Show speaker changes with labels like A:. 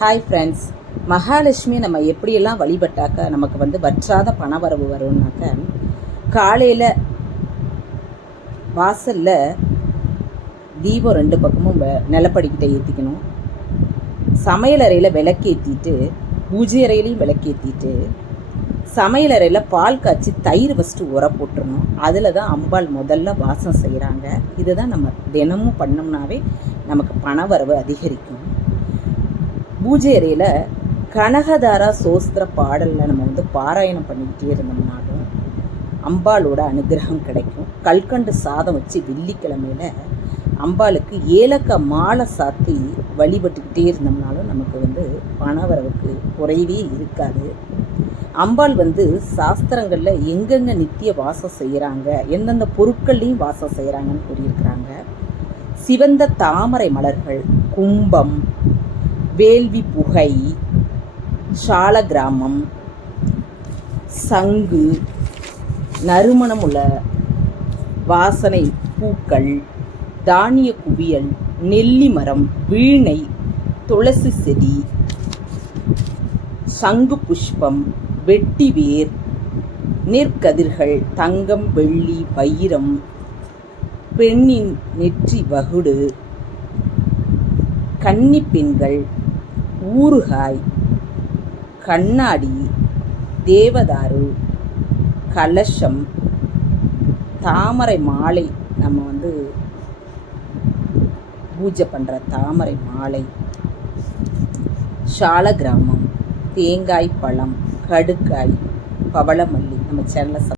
A: Hi friends Mahalakshmi நம்ம எப்படியெல்லாம் வழிபட்டாக்க நமக்கு வந்து வற்றாத பணவரவு வரும்னாக்க காலையில் வாசலில் தீபம் ரெண்டு பக்கமும் நிலப்படிக்கிட்ட ஏற்றிக்கணும் சமையலறையில் விளக்கேற்றிட்டு பூஜை அறையிலையும் விளக்கேற்றிட்டு சமையலறையில் பால் காய்ச்சி தயிர் ஃபஸ்ட்டு உர போட்டுருணும் அதில் தான் அம்பாள் முதல்ல வாசம் செய்கிறாங்க இதுதான் நம்ம தினமும் பண்ணோம்னாவே நமக்கு பணவரவு அதிகரிக்கும். பூஜை அறையில் கனகதாரா சோஸ்திர பாடலில் நம்ம வந்து பாராயணம் பண்ணிக்கிட்டே இருந்தோம்னாலும் அம்பாளோட அனுகிரகம் கிடைக்கும். கல்கண்டு சாதம் வச்சு வெள்ளிக்கிழமையில அம்பாளுக்கு ஏலக்காய் மாலை சாத்தி வழிபட்டுக்கிட்டே இருந்தோம்னாலும் நமக்கு வந்து பணவரவுக்கு குறைவே இருக்காது. அம்பாள் வந்து சாஸ்திரங்களில் எங்கெங்கே நித்திய வாசம் செய்கிறாங்க எந்தெந்த பொருட்கள்லையும் வாசம் செய்கிறாங்கன்னு கூறியிருக்கிறாங்க. சிவந்த தாமரை மலர்கள் கும்பம் வேள்வி புகை சால கிராமம் சங்கு நறுமணமுல வாசனை பூக்கள் தானிய குவியல் நெல்லி மரம் வீணை துளசி செடி சங்கு புஷ்பம் வெட்டிவேர் நெற்கதிர்கள் தங்கம் வெள்ளி வைரம் பெண்ணின் நெற்றி வகுடு கன்னி பெண்கள் ஊறுகாய் கண்ணாடி தேவதாரு கலசம் தாமரை மாலை நம்ம வந்து பூஜை பண்ணுற தாமரை மாலை சால கிராமம் தேங்காய் பழம் கடுக்காய் பவளமல்லி நம்ம சேனலை